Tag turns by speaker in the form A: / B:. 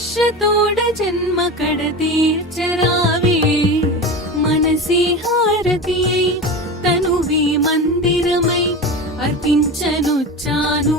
A: ഹർഷത്തോടെ ജന്മകട തീർച്ചരാവേ മനസി ഹാരതിയെ തനുവി മന്ദിരമൈ അർപ്പിച്ചനുച്ചാനൂ